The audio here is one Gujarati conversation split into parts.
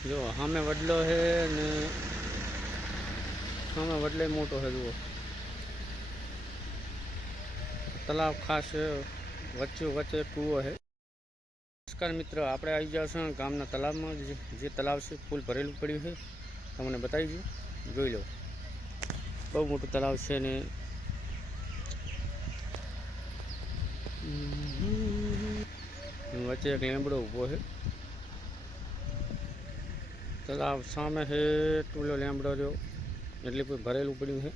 જો સામે વડલો છે ને સામે વડલે મોટો છે જુઓ તલાવ ખાસ વચ્ચે વચ્ચે કૂવો છે। નમસ્કાર મિત્રો, આપણે આવી જાવ છો ગામના તલાવમાં। જે તલાવ છે ફૂલ ભરેલું પડ્યું છે, તમને બતાવી દઉં, જોઈ લો। બહુ મોટું તલાવ છે ને વચ્ચે એક લીમડો ઊભો છે। તલાવ સામે છે ટૂલો લીમડો રહ્યો, એટલે કોઈ ભરેલું પડ્યું છે।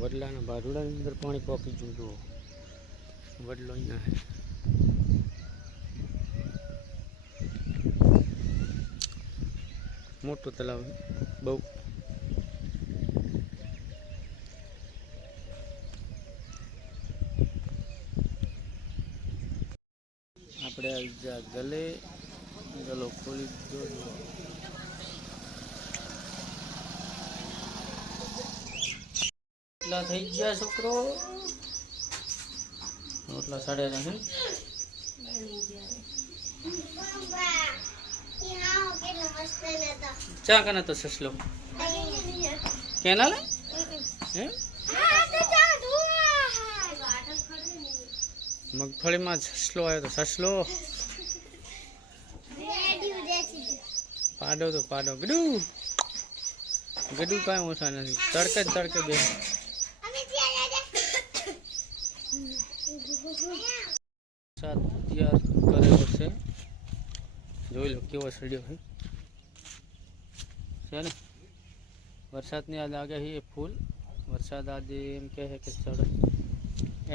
વડલાના બાજુડાની અંદર પાણી પોકી ગયું, જુઓ વડલો અહીંયા છે। મોટું તલાવ બહુ। આપણે આવી જા ગલે, ગલો ખોલી દીધો। એટલા થઈ ગયા છોકરો, રોટલા સાડે ને ચા કને તો સસલો કેનાલ હે મગફળીમાં સસલો આવ્યો તો સસલો પાડો તો પાડો ગડુ ગડુ કાંઈ ઓછા નથી, તડકે જ તડકે બે તૈયાર કરેલો છે। જોઈ લો કેવો સડ્યો છે ને। વરસાદની આજ આગાહી ફૂલ વરસાદ આજે એમ કહે છે કે ચડ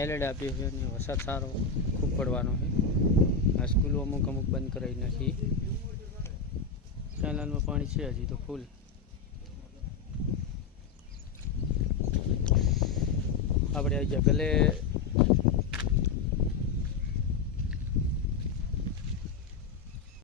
એલર્ટ આપ્યું છે અને વરસાદ સારો ખૂબ પડવાનો છે। આ સ્કૂલો અમુક અમુક બંધ કરાવી નાખી, કેનાલમાં પાણી છે હજી તો ફૂલ। આપણે આવી ગયા ગલે